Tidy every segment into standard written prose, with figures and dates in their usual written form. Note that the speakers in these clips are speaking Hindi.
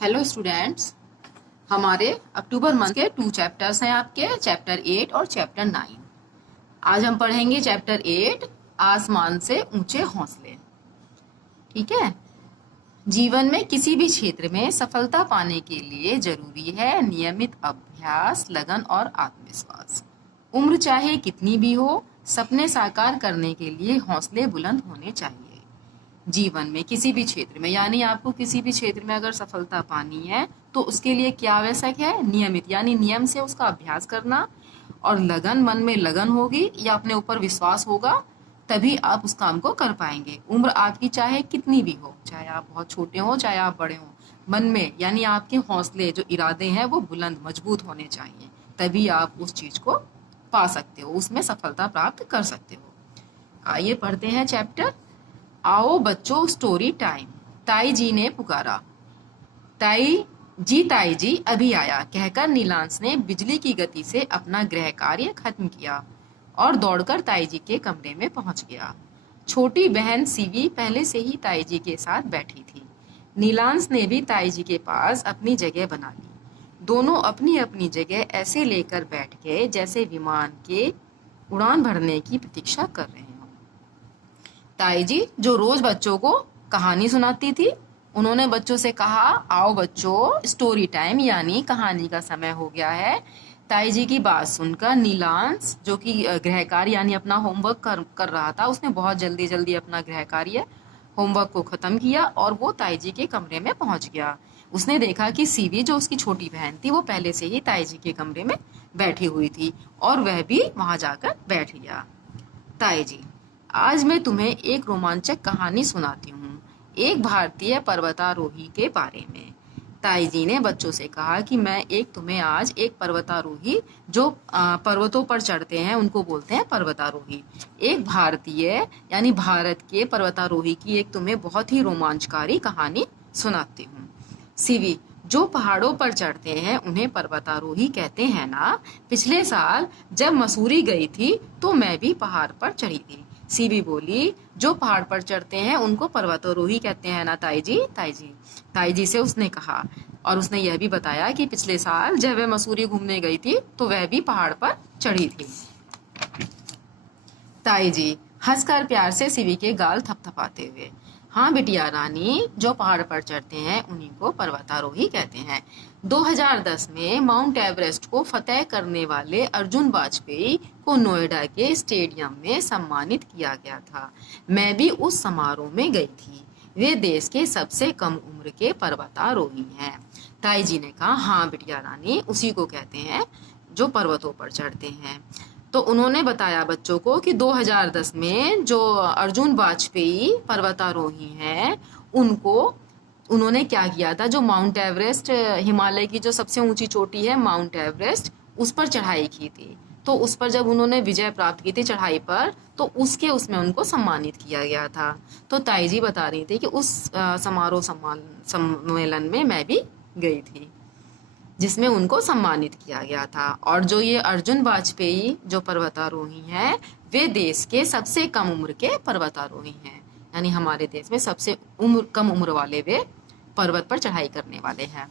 हेलो स्टूडेंट्स, हमारे अक्टूबर मंथ के 2 चैप्टर्स हैं आपके, चैप्टर 8 और चैप्टर 9। आज हम पढ़ेंगे चैप्टर 8, आसमान से ऊंचे हौसले। ठीक है। जीवन में किसी भी क्षेत्र में सफलता पाने के लिए जरूरी है नियमित अभ्यास, लगन और आत्मविश्वास। उम्र चाहे कितनी भी हो, सपने साकार करने के लिए हौसले बुलंद होने चाहिए। जीवन में किसी भी क्षेत्र में, यानी आपको किसी भी क्षेत्र में अगर सफलता पानी है तो उसके लिए क्या आवश्यक है? नियमित, यानी नियम से उसका अभ्यास करना, और लगन, मन में लगन होगी या अपने ऊपर विश्वास होगा, तभी आप उस काम को कर पाएंगे। उम्र आपकी चाहे कितनी भी हो, चाहे आप बहुत छोटे हो चाहे आप बड़े हो, मन में यानी आपके हौसले, जो इरादे हैं वो बुलंद मजबूत होने चाहिए, तभी आप उस चीज को पा सकते हो, उसमें सफलता प्राप्त कर सकते हो। आइए पढ़ते हैं चैप्टर। आओ बच्चों, स्टोरी टाइम। ताई जी ने पुकारा। ताई जी अभी आया, कहकर नीलांश ने बिजली की गति से अपना गृह कार्य खत्म किया और दौड़कर ताई जी के कमरे में पहुंच गया। छोटी बहन सीवी पहले से ही ताई जी के साथ बैठी थी। नीलांश ने भी ताई जी के पास अपनी जगह बना ली। दोनों अपनी अपनी जगह ऐसे लेकर बैठ गए जैसे विमान के उड़ान भरने की प्रतीक्षा कर रहे हों। ताई जी, जो रोज बच्चों को कहानी सुनाती थी, उन्होंने बच्चों से कहा, आओ बच्चों, स्टोरी टाइम यानी कहानी का समय हो गया है। ताई जी की बात सुनकर नीलांश, जो कि गृह कार्य यानी अपना होमवर्क कर रहा था, उसने बहुत जल्दी जल्दी अपना गृह कार्य, होमवर्क को खत्म किया और वो ताई जी के कमरे में पहुंच गया। उसने देखा कि सीवी, जो उसकी छोटी बहन थी, वो पहले से ही ताई जी के कमरे में बैठी हुई थी और वह भी वहां जाकर बैठ गया। ताई जी, आज मैं तुम्हें एक रोमांचक कहानी सुनाती हूँ, एक भारतीय पर्वतारोही के बारे में। ताई जी ने बच्चों से कहा कि मैं तुम्हें आज एक पर्वतारोही, जो पर्वतों पर चढ़ते हैं उनको बोलते हैं पर्वतारोही, एक भारतीय यानी भारत के पर्वतारोही की एक तुम्हें बहुत ही रोमांचकारी कहानी सुनाती हूँ। सीवी, जो पहाड़ों पर चढ़ते हैं उन्हें पर्वतारोही कहते हैं ना। पिछले साल जब मसूरी गई थी तो मैं भी पहाड़ पर चढ़ी थी। सीवी बोली, जो पहाड़ पर चढ़ते हैं उनको पर्वतारोही कहते हैं ना ताई जी। ताई जी से उसने कहा, और उसने यह भी बताया कि पिछले साल जब वह मसूरी घूमने गई थी तो वह भी पहाड़ पर चढ़ी थी। ताई जी हंसकर प्यार से सीवी के गाल थपथपाते हुए, हाँ बिटिया रानी, जो पहाड़ पर चढ़ते हैं उन्हीं को पर्वतारोही कहते हैं। 2010 में माउंट एवरेस्ट को फतेह करने वाले अर्जुन वाजपेयी को नोएडा के स्टेडियम में सम्मानित किया गया था। मैं भी उस समारोह में गई थी। वे देश के सबसे कम उम्र के पर्वतारोही हैं। ताई जी ने कहा, हाँ बिटिया रानी, उसी को कहते हैं जो पर्वतों पर चढ़ते हैं। तो उन्होंने बताया बच्चों को कि 2010 में जो अर्जुन वाजपेयी पर्वतारोही हैं, उन्होंने क्या किया था, जो माउंट एवरेस्ट, हिमालय की जो सबसे ऊंची चोटी है माउंट एवरेस्ट, उस पर चढ़ाई की थी। तो उस पर जब उन्होंने विजय प्राप्त की थी चढ़ाई पर, तो उसमें उनको सम्मानित किया गया था। तो ताई जी बता रही थी कि उस सम्मेलन में मैं भी गई थी जिसमें उनको सम्मानित किया गया था। और जो ये अर्जुन वाजपेयी जो पर्वतारोही हैं, वे देश के सबसे कम उम्र के पर्वतारोही हैं, यानी हमारे देश में सबसे कम उम्र वाले वे पर्वत पर चढ़ाई करने वाले हैं।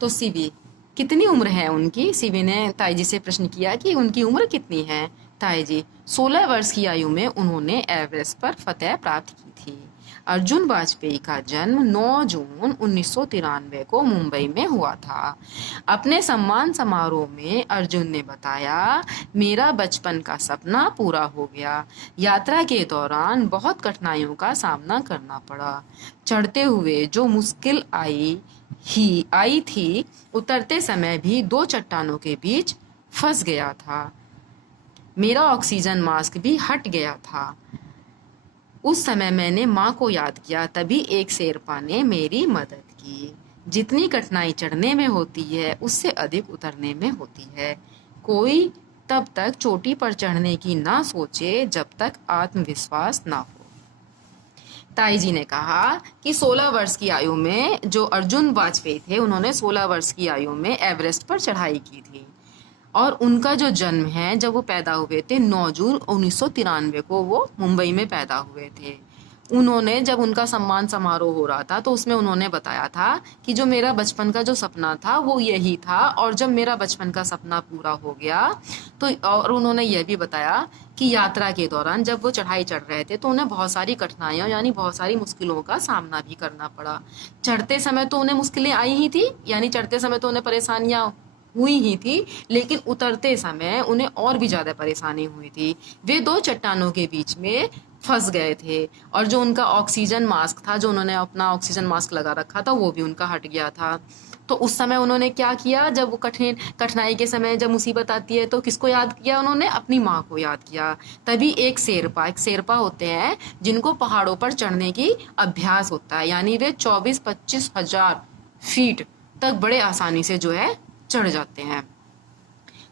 तो सीवी, कितनी उम्र है उनकी? सीवी ने ताई जी से प्रश्न किया कि उनकी उम्र कितनी है। ताई जी, 16 वर्ष की आयु में उन्होंने एवरेस्ट पर फतेह प्राप्त की थी। अर्जुन वाजपेयी का जन्म 9 जून 1993 को मुंबई में हुआ था। अपने सम्मान समारोह में अर्जुन ने बताया, मेरा बचपन का सपना पूरा हो गया। यात्रा के दौरान बहुत कठिनाइयों का सामना करना पड़ा। चढ़ते हुए जो मुश्किल आई थी, उतरते समय भी 2 चट्टानों के बीच फंस गया था। मेरा ऑक्सीजन मास्क भी हट गया था। उस समय मैंने माँ को याद किया, तभी एक शेरपा ने मेरी मदद की। जितनी कठिनाई चढ़ने में होती है उससे अधिक उतरने में होती है। कोई तब तक चोटी पर चढ़ने की ना सोचे जब तक आत्मविश्वास ना हो। ताई जी ने कहा कि 16 वर्ष की आयु में जो अर्जुन वाजपेयी थे, उन्होंने 16 वर्ष की आयु में एवरेस्ट पर चढ़ाई की थी। और उनका जो जन्म है, जब वो पैदा हुए थे 9 जून 1993 को वो मुंबई में पैदा हुए थे। उन्होंने जब उनका सम्मान समारोह हो रहा था तो उसमें उन्होंने बताया था कि जो मेरा बचपन का जो सपना था वो यही था, और जब मेरा बचपन का सपना पूरा हो गया तो, और उन्होंने यह भी बताया कि यात्रा के दौरान जब वो चढ़ाई चढ़ रहे थे तो उन्हें बहुत सारी कठिनाइयों यानी बहुत सारी मुश्किलों का सामना भी करना पड़ा। चढ़ते समय तो उन्हें मुश्किलें आई ही थी, यानी चढ़ते समय तो उन्हें परेशानियां हुई ही थी, लेकिन उतरते समय उन्हें और भी ज्यादा परेशानी हुई थी। वे दो चट्टानों के बीच में फंस गए थे, और जो उनका ऑक्सीजन मास्क था, जो उन्होंने अपना ऑक्सीजन मास्क लगा रखा था, वो भी उनका हट गया था। तो उस समय उन्होंने क्या किया, जब वो कठिनाई के समय जब मुसीबत आती है तो किसको याद किया उन्होंने? अपनी माँ को याद किया। तभी एक शेरपा होते हैं जिनको पहाड़ों पर चढ़ने की अभ्यास होता है, यानी वे 24-25 हजार फीट तक बड़े आसानी से जो है चढ़ जाते हैं।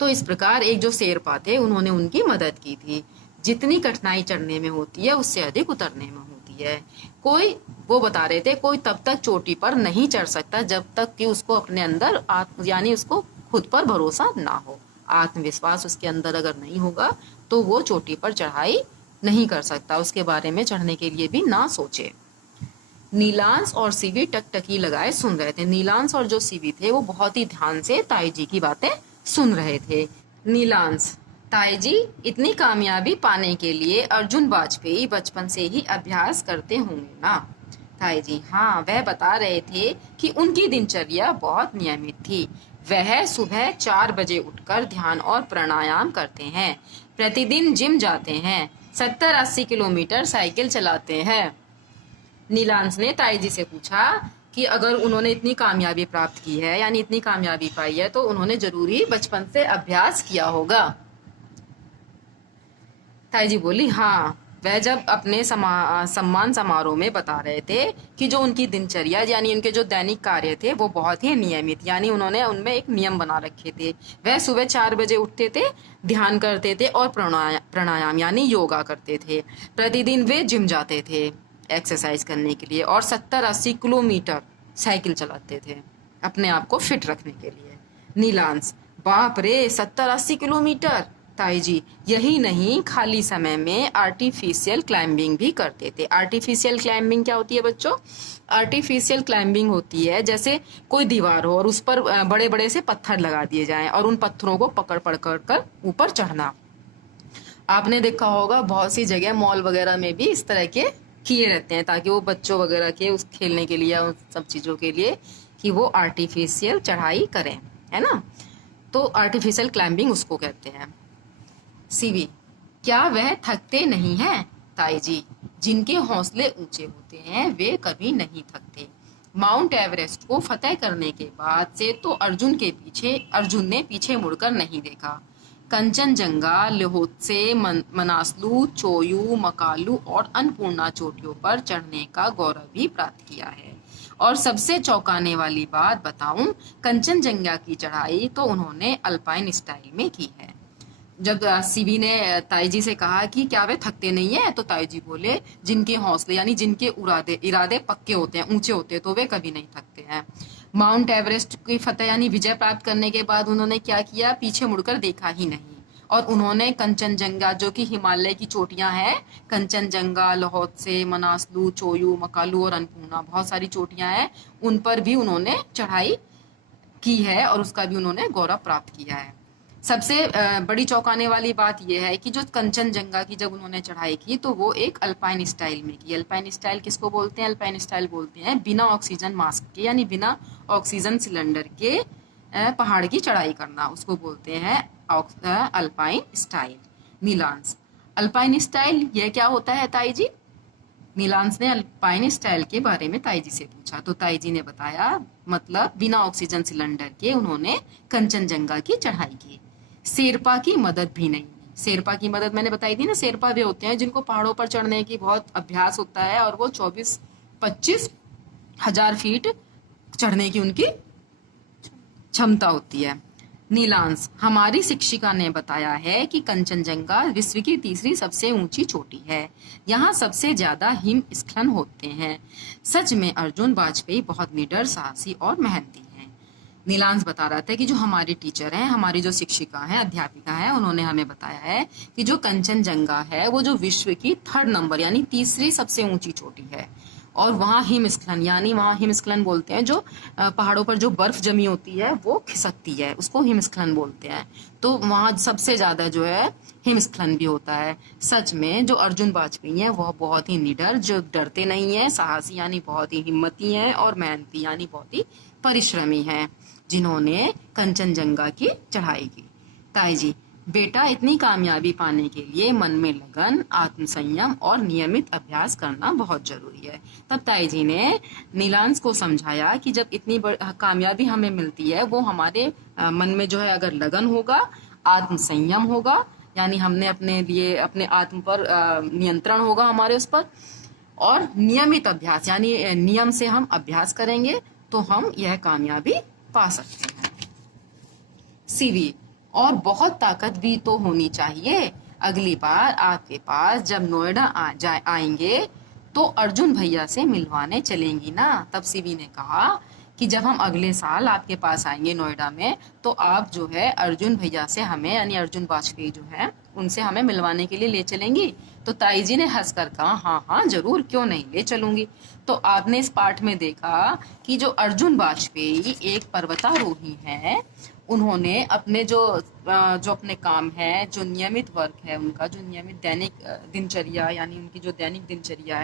तो इस प्रकार एक जो शेरपा थे उन्होंने उनकी मदद की थी। जितनी कठिनाई चढ़ने में होती है उससे अधिक उतरने में होती है। कोई, वो बता रहे थे, कोई तब तक चोटी पर नहीं चढ़ सकता जब तक कि उसको अपने अंदर यानी उसको खुद पर भरोसा ना हो, आत्मविश्वास उसके अंदर अगर नहीं होगा तो वो चोटी पर चढ़ाई नहीं कर सकता, उसके बारे में चढ़ने के लिए भी ना सोचे। नीलांश और सीवी टकटकी लगाए सुन रहे थे। नीलांश और जो सीवी थे वो बहुत ही ध्यान से ताईजी की बातें सुन रहे थे। नीलांश: ताईजी, इतनी कामयाबी पाने के लिए अर्जुन वाजपेयी बचपन से ही अभ्यास करते होंगे ना? ताईजी: हाँ, वह बता रहे थे कि उनकी दिनचर्या बहुत नियमित थी। वह सुबह 4 बजे उठकर ध्यान और प्राणायाम करते हैं, प्रतिदिन जिम जाते हैं, 70-80 किलोमीटर साइकिल चलाते हैं। नीलांश ने ताईजी से पूछा कि अगर उन्होंने इतनी कामयाबी प्राप्त की है, यानी इतनी कामयाबी पाई है, तो उन्होंने जरूरी बचपन से अभ्यास किया होगा। ताईजी बोली, हाँ। वह जब अपने सम्मान समारोह में बता रहे थे कि जो उनकी दिनचर्या यानी उनके जो दैनिक कार्य थे वो बहुत ही नियमित, यानी उन्होंने उनमें एक नियम बना रखे थे। वह सुबह 4 बजे उठते थे, ध्यान करते थे और प्राणायाम यानी योगा करते थे। प्रतिदिन वे जिम जाते थे एक्सरसाइज करने के लिए, और 70-80 किलोमीटर साइकिल चलाते थे अपने आप को फिट रखने के लिए। नीलांश: बाप रे, 70-80 किलोमीटर! ताईजी: यही नहीं, खाली समय में आर्टिफिशियल क्लाइंबिंग भी करते थे। आर्टिफिशियल क्लाइंबिंग क्या होती है बच्चों? आर्टिफिशियल क्लाइंबिंग होती है जैसे कोई दीवार हो और उस पर बड़े बड़े से पत्थर लगा दिए जाएं और उन पत्थरों को पकड़ पकड़ कर ऊपर चढ़ना। आपने देखा होगा बहुत सी जगह मॉल वगैरह में भी इस तरह के किए रहते हैं, ताकि वो बच्चों वगैरह के उस खेलने के लिए, उन सब चीज़ों के लिए कि वो आर्टिफिशियल चढ़ाई करें, है ना? तो आर्टिफिशियल क्लाइंबिंग उसको कहते हैं। सीवी: क्या वह थकते नहीं हैं? ताईजी: जिनके हौसले ऊंचे होते हैं वे कभी नहीं थकते। माउंट एवरेस्ट को फतेह करने के बाद से तो अर्जुन ने पीछे मुड़कर नहीं देखा। कंचनजंगा, ल्होत्से, मनासलू, चोयू, मकालू और अन्नपूर्णा चोटियों पर चढ़ने का गौरव भी प्राप्त किया है। और सबसे चौंकाने वाली बात बताऊं, कंचनजंगा की चढ़ाई तो उन्होंने अल्पाइन स्टाइल में की है। जब सीवी ने ताईजी से कहा कि क्या वे थकते नहीं है, तो ताईजी बोले, जिनके हौसले यानी जिनके इरादे पक्के होते हैं, ऊंचे होते हैं, तो वे कभी नहीं थकते हैं। माउंट एवरेस्ट की फतेह यानी विजय प्राप्त करने के बाद उन्होंने क्या किया? पीछे मुड़कर देखा ही नहीं, और उन्होंने कंचनजंगा, जो कि हिमालय की चोटियां हैं, कंचनजंगा, ल्होत्से, मनासलू, चोयू, मकालू और अन्नपूर्णा, बहुत सारी चोटियां हैं, उन पर भी उन्होंने चढ़ाई की है और उसका भी उन्होंने गौरव प्राप्त किया है। सबसे बड़ी चौंकाने वाली बात यह है कि जो कंचनजंगा की जब उन्होंने चढ़ाई की तो वो एक अल्पाइन स्टाइल में की। अल्पाइन स्टाइल किसको बोलते हैं? अल्पाइन स्टाइल बोलते हैं बिना ऑक्सीजन मास्क के, यानी बिना ऑक्सीजन सिलेंडर के पहाड़ की चढ़ाई करना, उसको बोलते हैं alpine style. Neelansh: alpine style यह क्या होता है ताईजी? नीलांश ने अल्पाइन स्टाइल के बारे में ताईजी से पूछा, तो ताईजी ने बताया, मतलब बिना ऑक्सीजन सिलेंडर के उन्होंने कंचनजंगा की चढ़ाई की। शेरपा की मदद भी नहीं। शेरपा की मदद मैंने बताई थी ना, शेरपा वे होते हैं जिनको पहाड़ों पर चढ़ने की बहुत अभ्यास होता है और वो 24-25 हजार फीट चढ़ने की उनकी क्षमता होती है। नीलांश: हमारी शिक्षिका ने बताया है कि कंचनजंगा विश्व की तीसरी सबसे ऊंची चोटी है, यहाँ सबसे ज्यादा हिमस्खलन होते हैं। सच में अर्जुन वाजपेयी बहुत निडर, साहसी और मेहनती हैं। नीलांश बता रहा था कि जो हमारे टीचर हैं, हमारी जो शिक्षिका हैं, अध्यापिका हैं, उन्होंने हमें बताया है कि जो कंचनजंगा है वो जो विश्व की 3rd नंबर यानी तीसरी सबसे ऊंची चोटी है। और वहाँ हिमस्खलन यानी वहाँ हिमस्खलन बोलते हैं जो पहाड़ों पर जो बर्फ जमी होती है वो खिसकती है, उसको हिमस्खलन बोलते हैं। तो वहाँ सबसे ज्यादा जो है हिमस्खलन भी होता है। सच में जो अर्जुन वाजपेयी हैं वह बहुत ही निडर, जो डरते नहीं है, साहसी यानी बहुत ही हिम्मती हैं, और मेहनती यानी बहुत ही परिश्रमी हैं, जिन्होंने कंचनजंगा की चढ़ाई की। ताई जी, बेटा इतनी कामयाबी पाने के लिए मन में लगन, आत्मसंयम और नियमित अभ्यास करना बहुत जरूरी है। तब ताई जी ने नीलांश को समझाया कि जब इतनी कामयाबी हमें मिलती है वो हमारे मन में जो है अगर लगन होगा, आत्मसंयम होगा, यानी हमने अपने लिए अपने आत्म पर नियंत्रण होगा हमारे उस पर, और नियमित अभ्यास यानी नियम से हम अभ्यास करेंगे तो हम यह कामयाबी पा सकते हैं। सीवी, और बहुत ताकत भी तो होनी चाहिए। अगली बार आपके पास जब नोएडा आएंगे तो अर्जुन भैया से मिलवाने चलेंगी ना। तब सीवी ने कहा कि जब हम अगले साल आपके पास आएंगे नोएडा में तो आप जो है अर्जुन भैया से हमें यानी अर्जुन वाजपेयी जो है उनसे हमें मिलवाने के लिए ले चलेंगी। तो ताई जी ने हंसकर कहा हाँ हाँ जरूर, क्यों नहीं, ले चलूंगी। तो आपने इस पाठ में देखा कि जो अर्जुन वाजपेयी एक पर्वतारोही हैं, उन्होंने अपने जो अपने काम है, जो नियमित वर्क है उनका, जो नियमित दैनिक दिनचर्या यानी उनकी जो दैनिक दिनचर्या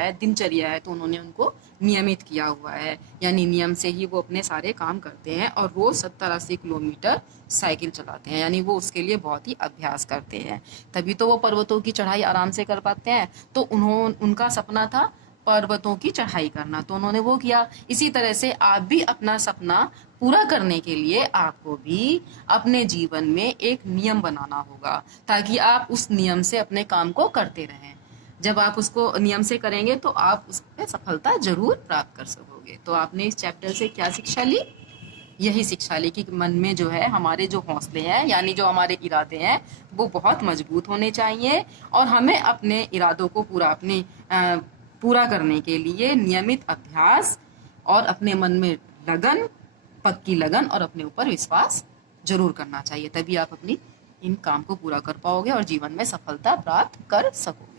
है तो उन्होंने उनको नियमित किया हुआ है, यानी नियम से ही वो अपने सारे काम करते हैं, और रोज 70-80 किलोमीटर साइकिल चलाते हैं, यानी वो उसके लिए बहुत ही अभ्यास करते हैं, तभी तो वो पर्वतों की चढ़ाई आराम से कर पाते हैं। तो उनका सपना था पर्वतों की चढ़ाई करना, तो उन्होंने वो किया। इसी तरह से आप भी अपना सपना पूरा करने के लिए आपको भी अपने जीवन में एक नियम बनाना होगा, ताकि आप उस नियम से अपने काम को करते रहें। जब आप उसको नियम से करेंगे तो आप उस पर सफलता जरूर प्राप्त कर सकोगे। तो आपने इस चैप्टर से क्या शिक्षा ली? यही शिक्षा ली कि मन में जो है हमारे जो हौसले हैं यानी जो हमारे इरादे हैं वो बहुत मजबूत होने चाहिए, और हमें अपने इरादों को पूरा करने के लिए नियमित अभ्यास और अपने मन में लगन, पक्की लगन और अपने ऊपर विश्वास जरूर करना चाहिए। तभी आप अपनी इन काम को पूरा कर पाओगे और जीवन में सफलता प्राप्त कर सकोगे।